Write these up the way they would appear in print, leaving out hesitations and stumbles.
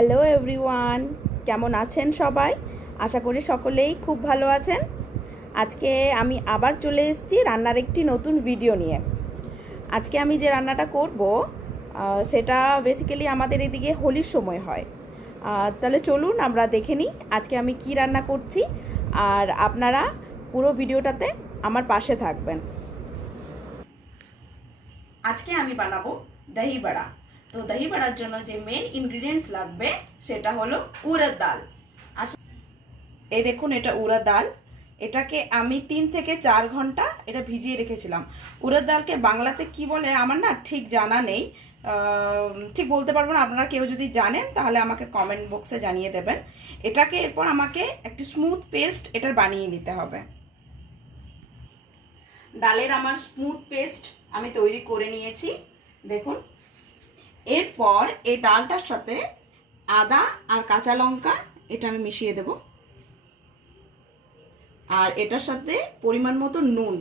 Hello everyone, কেমন আছেন সবাই? আশা করি সকলেই খুব ভালো আছেন। আজকে আমি আবার চলে এসেছি রান্নার একটি নতুন ভিডিও নিয়ে। আজকে আমি যে রান্নাটা করব সেটা বেসিক্যালি আমাদের এদিকে হোলির সময় হয়। তাহলে চলুন আমরা দেখে নিই আজকে আমি কি রান্না করছি, আর আপনারা পুরো ভিডিওটাতে আমার পাশে থাকবেন। আজকে আমি বানাবো দহি বড়া। তো দহি বড়ার জন্য যে মেন ইনগ্রিডিয়েন্টস লাগবে সেটা হলো উড়দ ডাল। এই দেখুন, এটা উড়দ ডাল। এটাকে আমি 3 থেকে 4 ঘন্টা এটা ভিজিয়ে রেখেছিলাম। উড়দ ডালকে বাংলাতে কি বলে আমার না ঠিক জানা নেই, ঠিক বলতে পারবো না। আপনারা কেউ যদি জানেন তাহলে আমাকে কমেন্ট বক্সে জানিয়ে দেবেন। এটাকে এরপর আমাকে একটি স্মুথ পেস্ট এটার বানিয়ে নিতে হবে। ডালের আমার স্মুথ পেস্ট আমি তৈরি করে নিয়েছি, দেখুন। এরপর এই ডালটার সাথে আদা আর কাঁচা লঙ্কা এটা আমি মিশিয়ে দেব, আর এটার সাথে পরিমাণ মতো নুন।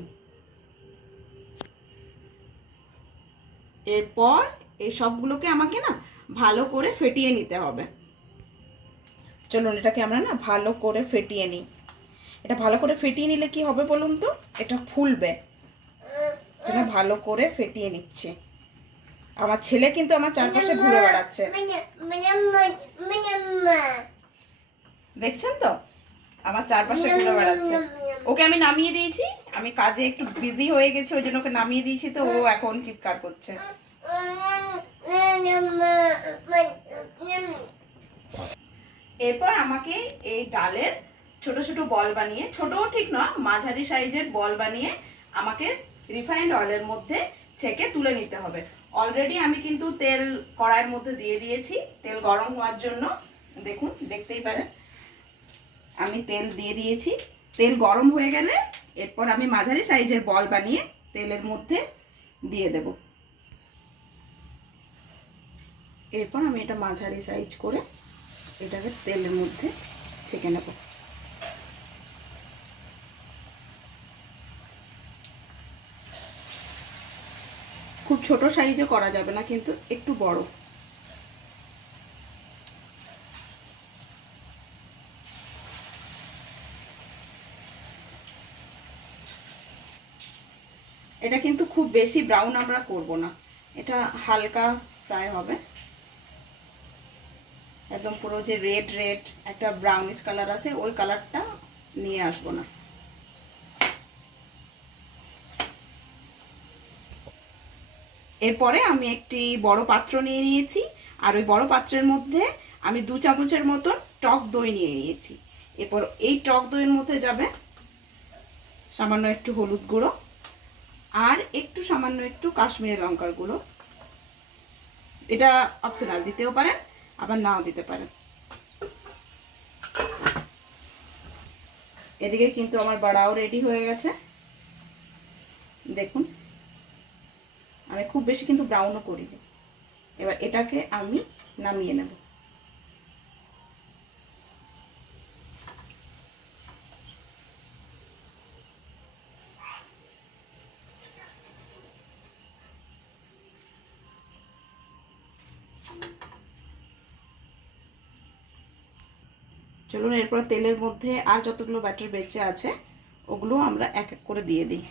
এরপর এই সবগুলোকে আমাকে না ভালো করে ফেটিয়ে নিতে হবে। চলুন এটাকে আমরা না ভালো করে ফেটিয়ে নিই। এটা ভালো করে ফেটিয়ে নিলে কি হবে বলুন তো, এটা ফুলবে। এটা ভালো করে ফেটিয়ে নিচ্ছে। আমার ছেলে কিন্তু আমার চারপাশে ঘুরে বেড়াচ্ছে, দেখছেন তো, আমার চারপাশে ঘুরে বেড়াচ্ছে। ওকে আমি নামিয়ে দিয়েছি, আমি কাজে একটু বিজি হয়ে গেছি, ওই জন্য ওকে নামিয়ে দিয়েছি। তো ও এখন চিৎকার করছে। এরপর আমাকে এই ডালের ছোট ছোট বল বানিয়ে, ছোট ঠিক না, মাঝারি সাইজের বল বানিয়ে আমাকে রিফাইন্ড অয়েলের মধ্যে ছেঁকে তুলে নিতে হবে। অলরেডি আমি কিন্তু তেল কড়াইয়ের মধ্যে দিয়ে দিয়েছি তেল গরম হওয়ার জন্য। দেখুন, দেখতেই পারেন আমি তেল দিয়ে দিয়েছি। তেল গরম হয়ে গেলে এরপর আমি মাঝারি সাইজের বল বানিয়ে তেলের মধ্যে দিয়ে দেব। এরপর আমি এটা মাঝারি সাইজ করে এটাকে তেলের মধ্যে ছেঁকে নেব। খুব ছোট সাইজে করা যাবে না, কিন্তু একটু বড়। এটা কিন্তু খুব বেশি ব্রাউন আমরা করব না, এটা হালকা ফ্রাই হবে। একদম পুরো যে রেড রেড একটা ব্রাউনিশ কালার আছে ওই কালারটা নিয়ে আসবো না। এরপরে আমি একটি বড় পাত্র নিয়ে নিয়েছি, আর ওই বড় পাত্রের মধ্যে আমি 2 চামচের মতন টক দই নিয়ে নিয়েছি। এরপর এই টক দইয়ের মধ্যে যাবে সামান্য একটু হলুদ গুঁড়ো, আর একটু সামান্য একটু কাশ্মীরি লঙ্কার গুঁড়ো। এটা অপশনাল, দিতেও পারেন আবার নাও দিতে পারেন। এদিকে কিন্তু আমার বড়াও রেডি হয়ে গেছে, দেখুন। আমি খুব বেশি কিন্তু ব্রাউনও করিনি। এবার এটাকে আমি নামিয়ে নেব। চলুন এরপর তেলের মধ্যে আর যতগুলো ব্যাটার বেঁচে আছে ওগুলো আমরা এক এক করে দিয়ে দিই।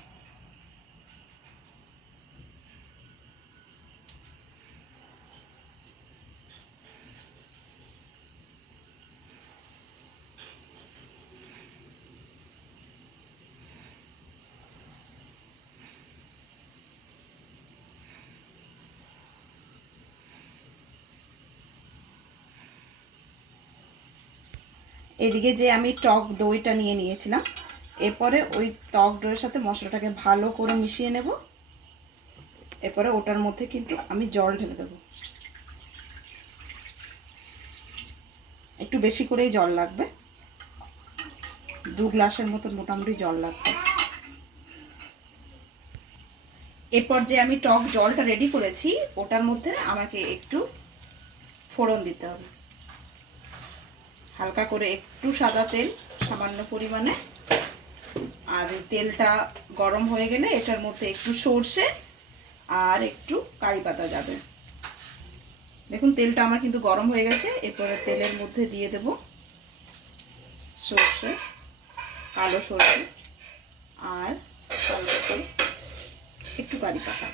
এদিকে যে আমি টক দইটা নিয়ে নিয়েছিলাম, এরপরে ওই টক দইয়ের সাথে মশলাটাকে ভালো করে মিশিয়ে নেব। এরপরে ওটার মধ্যে কিন্তু আমি জল ঢেলে দেব, একটু বেশি করেই জল লাগবে, 2 গ্লাসের মতো মোটামুটি জল লাগবে। এরপর যে আমি টক জলটা রেডি করেছি ওটার মধ্যে আমাকে একটু ফোড়ন দিতে হবে, হালকা করে একটু সাদা তেল সামান্য পরিমাণে। আর তেলটা গরম হয়ে গেলে এটার মধ্যে একটু সর্ষে আর একটু কারি পাতা যাবে। দেখুন তেলটা আমার কিন্তু গরম হয়ে গেছে। এরপরে তেলের মধ্যে দিয়ে দেব সর্ষে, কালো সর্ষে আর একটু কারি পাতা।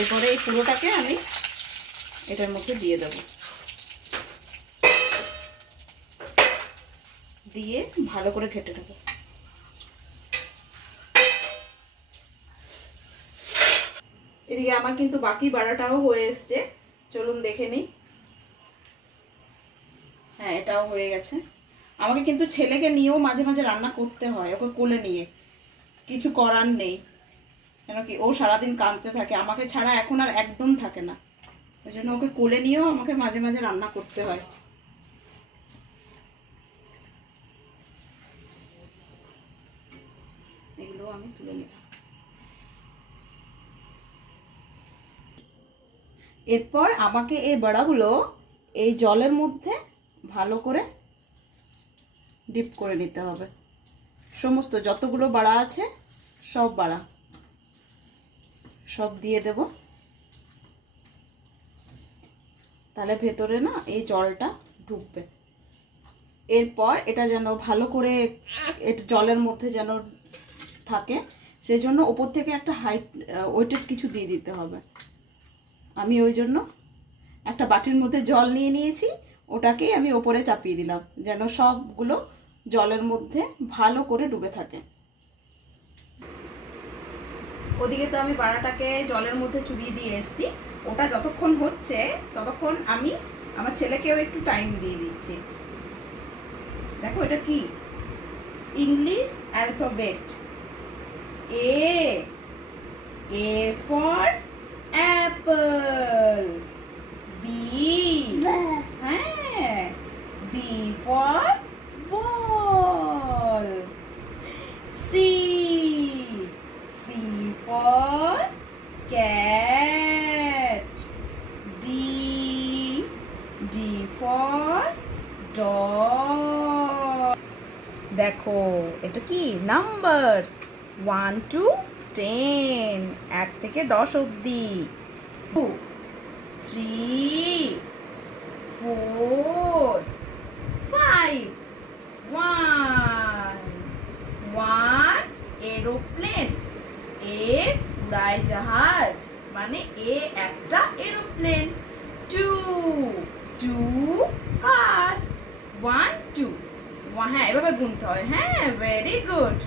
এরপরে এই পুরোটাকে আমি এটার মধ্যে দিয়ে দেব, দিয়ে ভালো করে ঘেটে নেব। এদিকে আমার কিন্তু বাকি বাড়াটাও হয়ে এসছে, চলুন দেখে নিই। হ্যাঁ, এটাও হয়ে গেছে। আমাকে কিন্তু ছেলেকে নিয়েও মাঝে মাঝে রান্না করতে হয়, ওকে কোলে নিয়ে, কিছু করার নেই। কেন কি ও সারাদিন কাঁদতে থাকে, আমাকে ছাড়া এখন আর একদম থাকে না, ওই জন্য ওকে কোলে নিয়েও আমাকে মাঝে মাঝে রান্না করতে হয়। এগুলো আমি তুলে নিলাম। এরপর আমাকে এই বড়াগুলো এই জলের মধ্যে ভালো করে ডিপ করে নিতে হবে। সমস্ত যতগুলো বড়া আছে সব বড়া সব দিয়ে দেব, তাহলে ভেতরে না এই জলটা ঢুকবে। এরপর এটা যেন ভালো করে এটা জলের মধ্যে যেন থাকে, সেজন্য ওপর থেকে একটা ওয়েটেড কিছু দিয়ে দিতে হবে। আমি ওই জন্য একটা বাটির মধ্যে জল নিয়ে নিয়েছি, ওটাকেই আমি ওপরে চাপিয়ে দিলাম যেন সবগুলো জলের মধ্যে ভালো করে ডুবে থাকে। ওদিকে তো আমি বাড়াটাকে জলের মধ্যে চুবিয়ে দিয়ে এসেছি, ওটা যতক্ষণ হচ্ছে ততক্ষণ আমি আমার ছেলেকেও একটু টাইম দিয়ে দিচ্ছি। দেখো এটা কি, English alphabet. A for apple, হ্যাঁ, B for ball, C for cat, D for dog. দেখো এটা কি, নাম্বারস 1 to 10, 1 থেকে 10 অবধি। 2 3 4 5 1 এরোপ্লেন, উড়ায় জাহাজ, মানে একটা এরোপ্লেন। 2 কার্স, 1 2, হ্যাঁ এভাবে গুনতে হয়। হ্যাঁ, ভেরি গুড।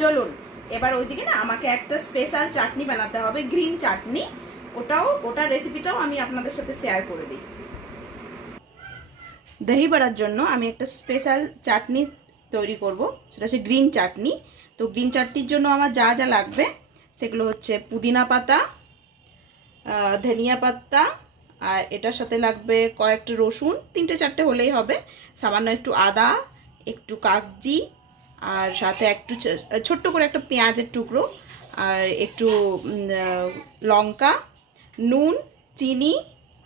চলুন এবার ওইদিকে না আমাকে একটা স্পেশাল চাটনি বানাতে হবে, গ্রিন চাটনি। ওটার রেসিপিটাও আমি আপনাদের সাথে শেয়ার করে দিই। দহি বড়ার জন্য আমি একটা স্পেশাল চাটনি তৈরি করব, সেটা হচ্ছে গ্রিন চাটনি। তো গ্রিন চাটনির জন্য আমার যা যা লাগবে সেগুলো হচ্ছে পুদিনা পাতা, ধনিয়া পাতা, আর এটার সাথে লাগবে কয়েকটা রসুন, 3-4টে হলেই হবে, সামান্য একটু আদা, একটু কাগজি, আর সাথে একটু ছোট্ট করে একটা পেঁয়াজের টুকরো, আর একটু লঙ্কা, নুন, চিনি,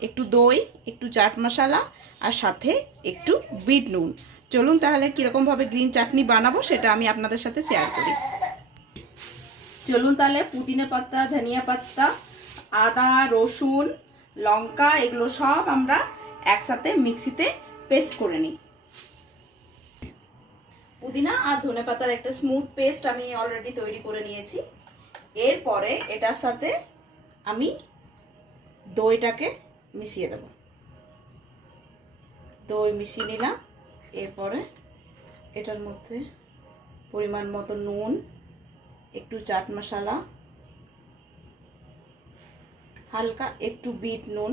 একটু দই, একটু চাট মশলা, আর সাথে একটু বিট নুন। চলুন তাহলে কীরকমভাবে গ্রিন চাটনি বানাবো সেটা আমি আপনাদের সাথে শেয়ার করি। চলুন তাহলে পুদিনা পাতা, ধনিয়া পাতা, আদা, রসুন, লঙ্কা, এগুলো সব আমরা একসাথে মিক্সিতে পেস্ট করে নিই। পুদিনা আর ধনে পাতার একটা স্মুথ পেস্ট আমি অলরেডি তৈরি করে নিয়েছি। এরপরে এটার সাথে আমি দইটাকে মিশিয়ে দেব, দই মিশিয়ে নিলাম। এরপরে এটার মধ্যে পরিমাণ মতো নুন, একটু চাট মশলা, হালকা একটু বিট নুন,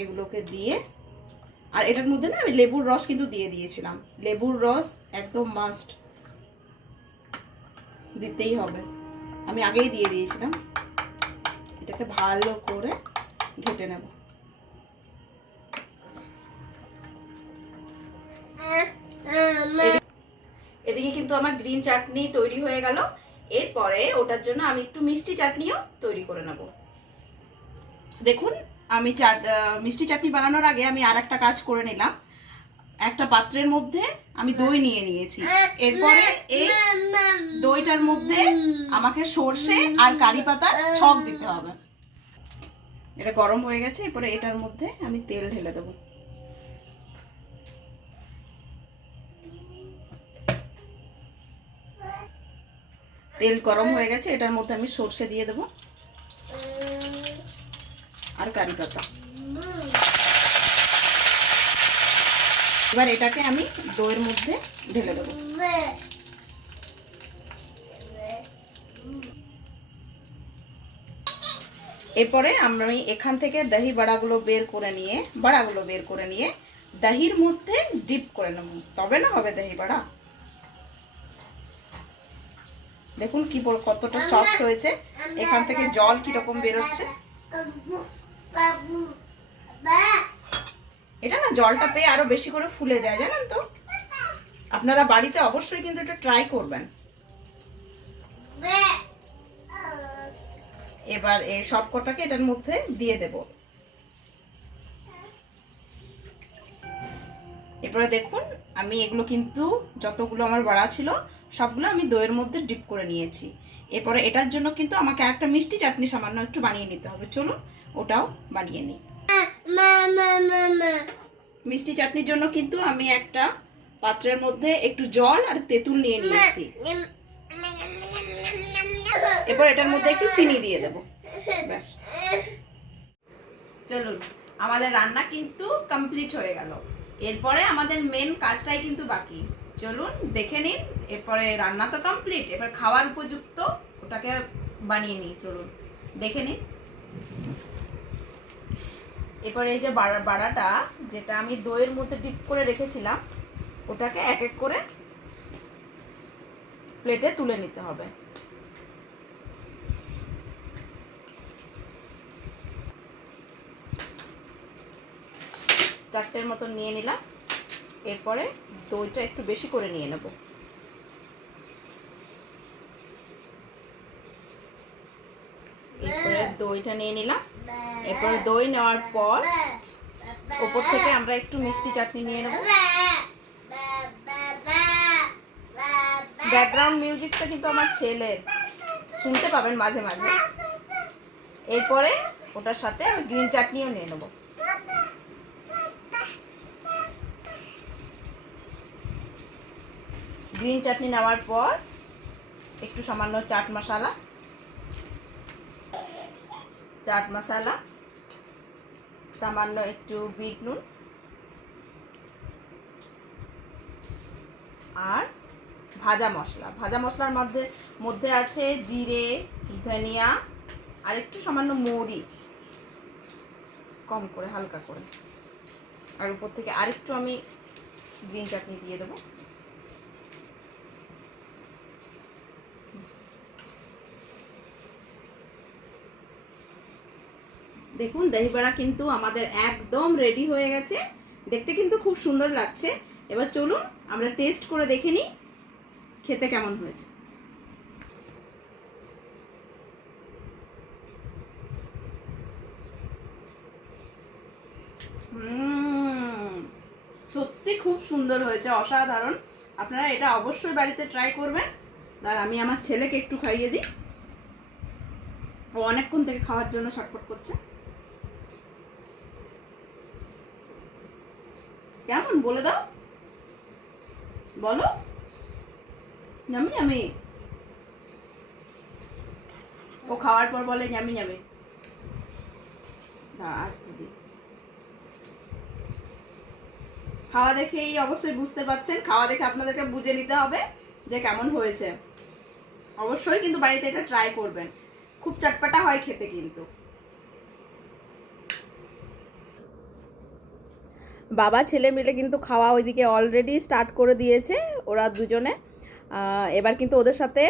এগুলোকে দিয়ে, আর এটার মধ্যে না আমি লেবুর রস কিন্তু দিয়ে দিয়েছিলাম, লেবুর রস একদম মাস্ট দিতেই হবে, আমি আগেই দিয়ে দিয়েছিলাম। এটাকে ভালো করে ঘেটে নেব। এদিকে কিন্তু আমার গ্রিন চাটনি তৈরি হয়ে গেল। এরপরে ওটার জন্য আমি একটু মিষ্টি চাটনিও তৈরি করে নেব। দেখুন আমি মিষ্টি চাটনি বানানোর আগে আমি আর একটা কাজ করে নিলাম। একটা পাত্রের মধ্যে আমি দই নিয়ে নিয়েছি। এরপরে এই দইটার মধ্যে আমাকে সর্ষে আর কারি পাতার ছক দিতে হবে। এটা গরম হয়ে গেছে, এরপরে এটার মধ্যে আমি তেল ঢেলে দেবো। তেল গরম হয়ে গেছে, এটার মধ্যে আমি সর্ষে দিয়ে দেবো আর কারি পাতা। এবার এটাকে আমি দইয়ের মধ্যে ঢেলে দেবো। এরপরে আমি এখান থেকে দহি বড়াগুলো বের করে নিয়ে দহির মধ্যে ডিপ করে নেব, তবে না হবে দহি বড়া। দেখুন কি কতটা সফট হয়েছে, এখান থেকে জল কিরকম বেরোচ্ছে। এটা না জলটা পেয়ে আরো বেশি করে ফুলে যায়, জানেন তো। আপনারা বাড়িতে অবশ্যই কিন্তু এটা ট্রাই করবেন। এবার এই সব কটাকে এটার মধ্যে দিয়ে দেব। এরপরে দেখুন আমি এগুলো কিন্তু যতগুলো আমার বড়া ছিল সবগুলো আমি দইয়ের মধ্যে ডিপ করে নিয়েছি। এরপরে এটার জন্য কিন্তু আমাকে একটা মিষ্টি চাটনি সামান্য একটু বানিয়ে নিতে হবে। চলুন ওটাও বানিয়ে নিই। মিষ্টি চাটনির জন্য কিন্তু আমি একটা পাত্রের মধ্যে একটু জল আর তেঁতুল নিয়ে নিয়েছি। এরপর এটার মধ্যে একটু চিনি দিয়ে দেব। ব্যাস, চলুন আমাদের রান্না কিন্তু কমপ্লিট হয়ে গেল। এরপরে আমাদের মেন কাজটাই কিন্তু বাকি, চলুন দেখে নিন। এরপরে রান্না তো কমপ্লিট, এবার খাওয়ার উপযুক্ত ওটাকে বানিয়ে নিই, চলুন দেখে নিন। এরপরে এই যে বাড়াটা যেটা আমি দইয়ের মধ্যে ডিপ করে রেখেছিলাম ওটাকে এক এক করে প্লেটে তুলে নিতে হবে। চারটের মতো নিয়ে নিলাম। এরপরে দইটা একটু বেশি করে নিয়ে নেব। এরপরে দইটা নিয়ে নিলাম। এরপরে দই নেওয়ার পর উপর থেকে আমরা একটু মিষ্টি চাটনি নিয়ে নেব। ব্যাকগ্রাউন্ড মিউজিকটা কিন্তু আমার ছেলের, শুনতে পাবেন মাঝে মাঝে। এরপরে ওটার সাথে আমি গ্রিন চাটনিও নিয়ে নেব। গ্রিন চাটনি নেওয়ার পর একটু সামান্য চাট মশলা, সামান্য একটু বিট নুন আর ভাজা মশলার মধ্যে আছে জিরে, ধনিয়া আর একটু সামান্য মৌরি, কম করে হালকা করে। আর উপর থেকে আরেকটু আমি গ্রিন চাটনি দিয়ে দেবো। দেখুন দহি বড়া কিন্তু আমাদের একদম রেডি হয়ে গেছে, দেখতে কিন্তু খুব সুন্দর লাগছে। এবার চলুন আমরা টেস্ট করে দেখে নিই খেতে কেমন হয়েছে। সত্যি খুব সুন্দর হয়েছে, অসাধারণ। আপনারা এটা অবশ্যই বাড়িতে ট্রাই করবেন। আর আমি আমার ছেলেকে একটু খাইয়ে দিই, ও অনেকক্ষণ থেকে খাওয়ার জন্য ছটফট করছে। কেমন বলে দাও, বলো। জামি জামি, ও খাওয়ার পর বলে জামি জামি। খাওয়া দেখেই অবশ্যই বুঝতে পারছেন, খাওয়া দেখে আপনাদেরকে বুঝে নিতে হবে যে কেমন হয়েছে। অবশ্যই কিন্তু বাড়িতে এটা ট্রাই করবেন, খুব চটপটা হয় খেতে কিন্তু। বাবা ছেলে মিলে কিন্তু খাওয়া ওইদিকে অলরেডি স্টার্ট করে দিয়েছে ওরা দুজনে। এবার কিন্তু ওদের সাথে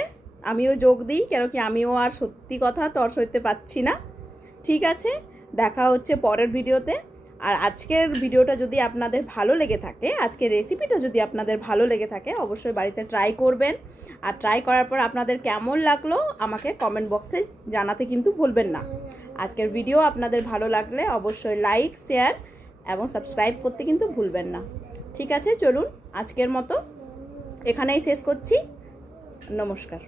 আমিও যোগ দিই, কেন কি আমিও আর সত্যি কথা তর সইতে পাচ্ছি না। ঠিক আছে, দেখা হচ্ছে পরের ভিডিওতে। আর আজকের ভিডিওটা যদি আপনাদের ভালো লেগে থাকে, আজকের রেসিপিটা যদি আপনাদের ভালো লেগে থাকে, অবশ্যই বাড়িতে ট্রাই করবেন। আর ট্রাই করার পর আপনাদের কেমন লাগলো আমাকে কমেন্ট বক্সে জানাতে কিন্তু ভুলবেন না। আজকের ভিডিও আপনাদের ভালো লাগলে অবশ্যই লাইক, শেয়ার এবং সাবস্ক্রাইব করতে কিন্তু ভুলবেন না। ঠিক আছে, চলুন আজকের মতো এখানেই শেষ করছি। নমস্কার।